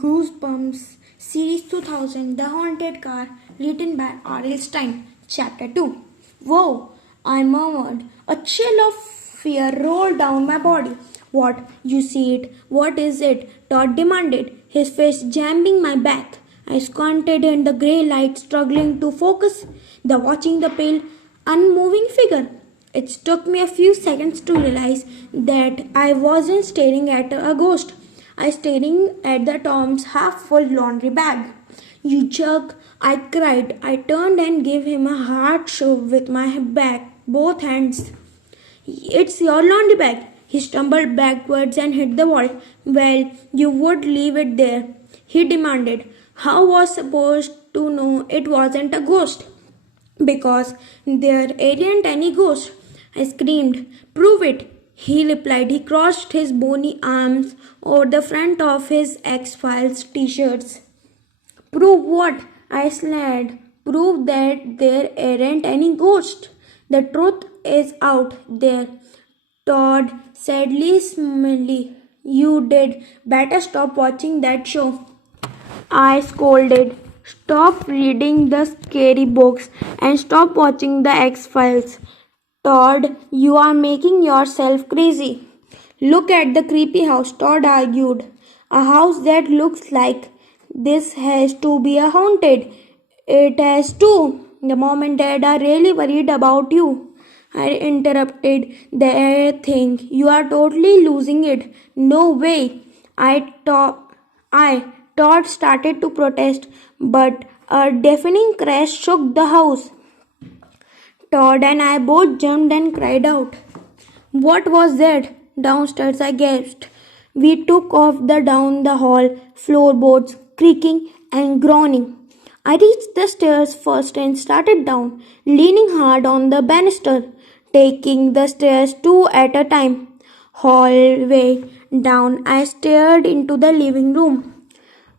Goosebumps, Series 2000, The Haunted Car, written by R.L. Stein, Chapter 2. Whoa, I murmured. A chill of fear rolled down my body. What? You see it? What is it? Todd demanded, his face jamming my back. I squinted in the grey light, struggling to focus, watching the pale, unmoving figure. It took me a few seconds to realize that I wasn't staring at a ghost. I was staring at the Tom's half-full laundry bag. You jerk! I cried. I turned and gave him a hard shove with my back, both hands. It's your laundry bag. He stumbled backwards and hit the wall. Well, you would leave it there, he demanded. How was I supposed to know it wasn't a ghost? Because there ain't any ghost. I screamed. Prove it, he replied. He crossed his bony arms over the front of his X-Files t-shirts. Prove what? I snapped. Prove that there aren't any ghosts. The truth is out there. Todd sadly smiled. You did better stop watching that show. I scolded. Stop reading the scary books and stop watching the X-Files. Todd, you are making yourself crazy. Look at the creepy house, Todd argued. A house that looks like this has to be a haunted. It has to. The mom and dad are really worried about you. I interrupted. They think you are totally losing it. No way. Todd started to protest, but a deafening crash shook the house. Todd and I both jumped and cried out. What was that? Downstairs, I gasped. We took off down the hall, floorboards creaking and groaning. I reached the stairs first and started down, leaning hard on the banister, taking the stairs two at a time. Hallway down, I stared into the living room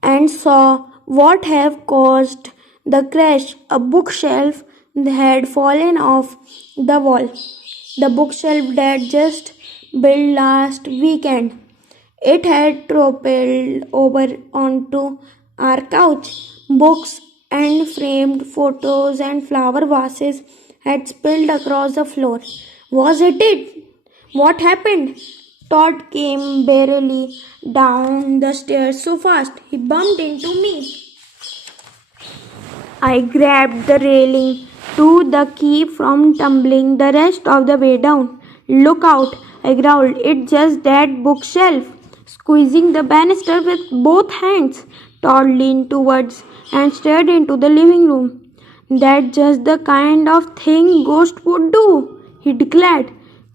and saw what had caused the crash. A bookshelf had fallen off the wall. The bookshelf that just built last weekend. It had toppled over onto our couch. Books and framed photos and flower vases had spilled across the floor. Was it? What happened? Todd came barely down the stairs so fast he bumped into me. I grabbed the railing to keep from tumbling the rest of the way down. Look out, I growled. It's just that bookshelf. Squeezing the banister with both hands, Todd leaned towards and stared into the living room. That's just the kind of thing ghosts would do, he declared.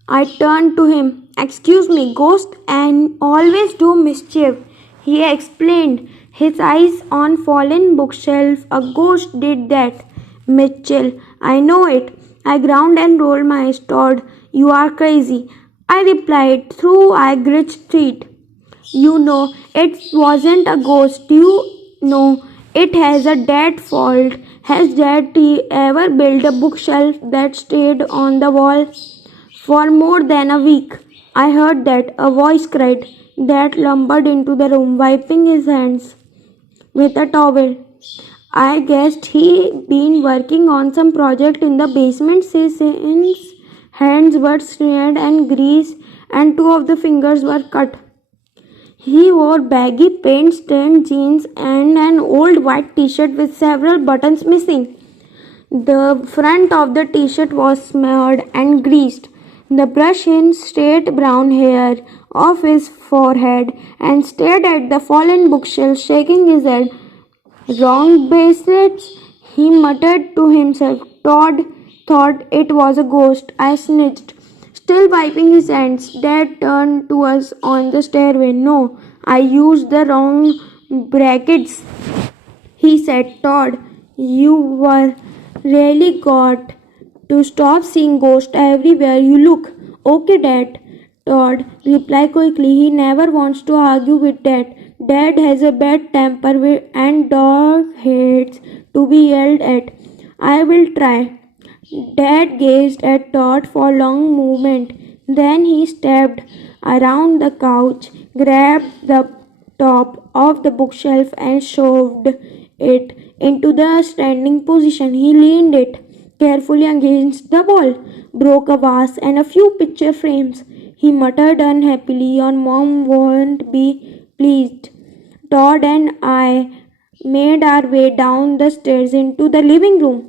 I turned to him. Excuse me, ghosts and always do mischief, he explained, his eyes on fallen bookshelf. A ghost did that. Mitchell, I know it. I ground and rolled my eyes. Todd, you are crazy, I replied through I gritted teeth. You know, it wasn't a ghost. You know, it has a dead fault. Has Dad ever built a bookshelf that stayed on the wall for more than a week? I heard that, a voice cried. Dad lumbered into the room, wiping his hands with a towel. I guessed he'd been working on some project in the basement since his hands were smeared and grease and two of the fingers were cut. He wore baggy paint-stained jeans and an old white t-shirt with several buttons missing. The front of the t-shirt was smeared and greased. He brushed his straight brown hair off his forehead and stared at the fallen bookshelf, shaking his head. Wrong bracelets, he muttered to himself. Todd thought it was a ghost, I snitched. Still wiping his hands, Dad turned to us on the stairway. No, I used the wrong brackets, he said. Todd, you were really got to stop seeing ghosts everywhere you look. Okay, Dad, Todd replied quickly. He never wants to argue with Dad. Dad has a bad temper and Dog hates to be yelled at. I will try. Dad gazed at Todd for a long moment. Then he stepped around the couch, grabbed the top off the bookshelf and shoved it into the standing position. He leaned it carefully against the wall, broke a vase and a few picture frames. He muttered unhappily, "Your mom won't be pleased." Todd and I made our way down the stairs into the living room.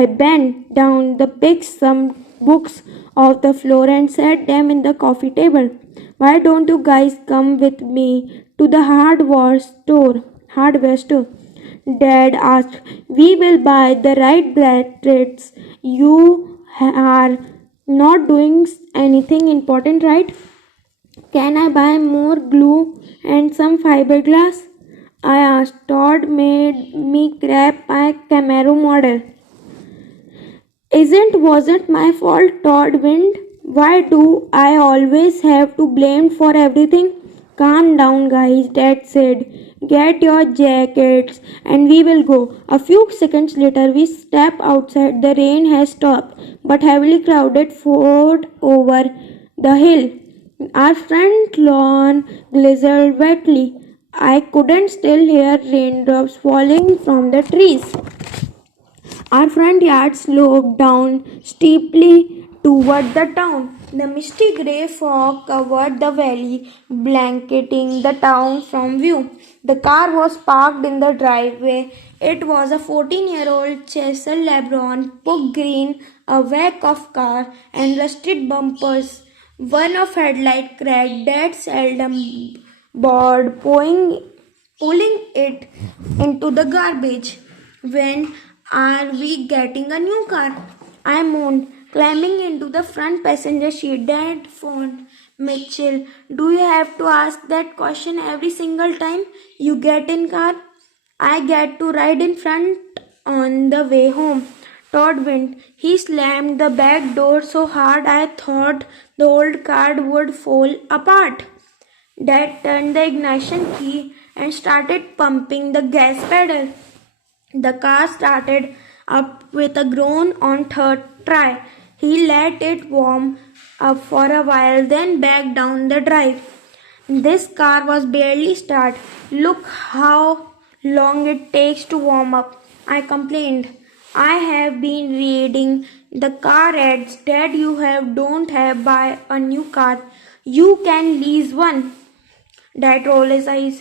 I bent down to pick some books off the floor and set them in the coffee table. "Why don't you guys come with me to the Hardware store. Dad asked. "We will buy the right bracelets. You are not doing anything important, right?" "Can I buy more glue and some fiberglass?" I asked. Todd made me grab my Camaro model. Wasn't my fault, Todd whined. "Why do I always have to blame for everything?" "Calm down, guys," Dad said. "Get your jackets and we will go." A few seconds later, we stepped outside. The rain had stopped, but heavily clouded poured over the hill. Our front lawn glistened wetly. I couldn't still hear raindrops falling from the trees. Our front yard sloped down steeply toward the town. The misty grey fog covered the valley, blanketing the town from view. The car was parked in the driveway. It was a 14-year-old Chesel Lebron, book green, a wreck of car, and rusted bumpers. One of headlight cracked. Dad seldom bored, pulling it into the garbage. "When are we getting a new car?" I moaned, climbing into the front passenger seat. Dad phoned. "Mitchell, do you have to ask that question every single time you get in car?" "I get to ride in front on the way home." Todd went. He slammed the back door so hard I thought the old car would fall apart. Dad turned the ignition key and started pumping the gas pedal. The car started up with a groan on third try. He let it warm up for a while, then backed down the drive. "This car was barely started. Look how long it takes to warm up," I complained. "I have been reading the car ads. Dad, don't have buy a new car. You can lease one." Dad rolled his eyes.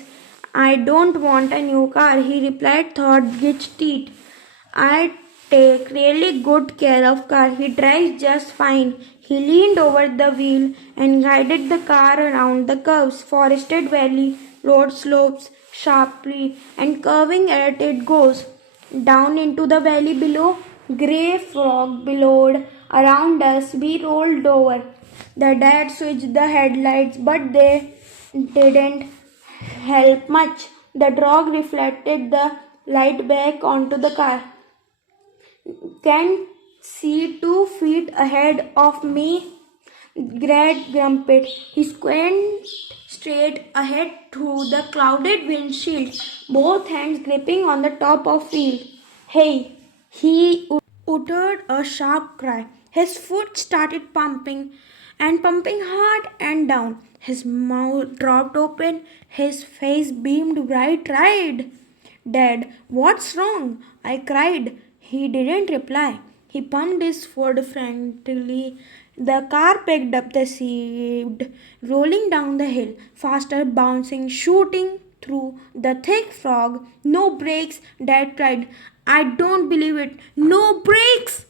"I don't want a new car," he replied through gritted teeth. "I take really good care of car. He drives just fine." He leaned over the wheel and guided the car around the curves. Forested valley, road slopes sharply and curving at it goes. Down into the valley below, grey fog billowed around us. We rolled over. The dad switched the headlights, but they didn't help much. The dog reflected the light back onto the car. "Can't see 2 feet ahead of me," Greg grumbled. He squinted straight ahead through the clouded windshield, both hands gripping on the top of wheel. "Hey!" He uttered a sharp cry. His foot started pumping hard and down. His mouth dropped open. His face beamed bright red. "Dad, what's wrong?" I cried. He didn't reply. He pumped his foot frantically. The car picked up the speed, rolling down the hill, faster, bouncing, shooting through the thick fog. "No brakes!" Dad cried. "I don't believe it! No brakes!"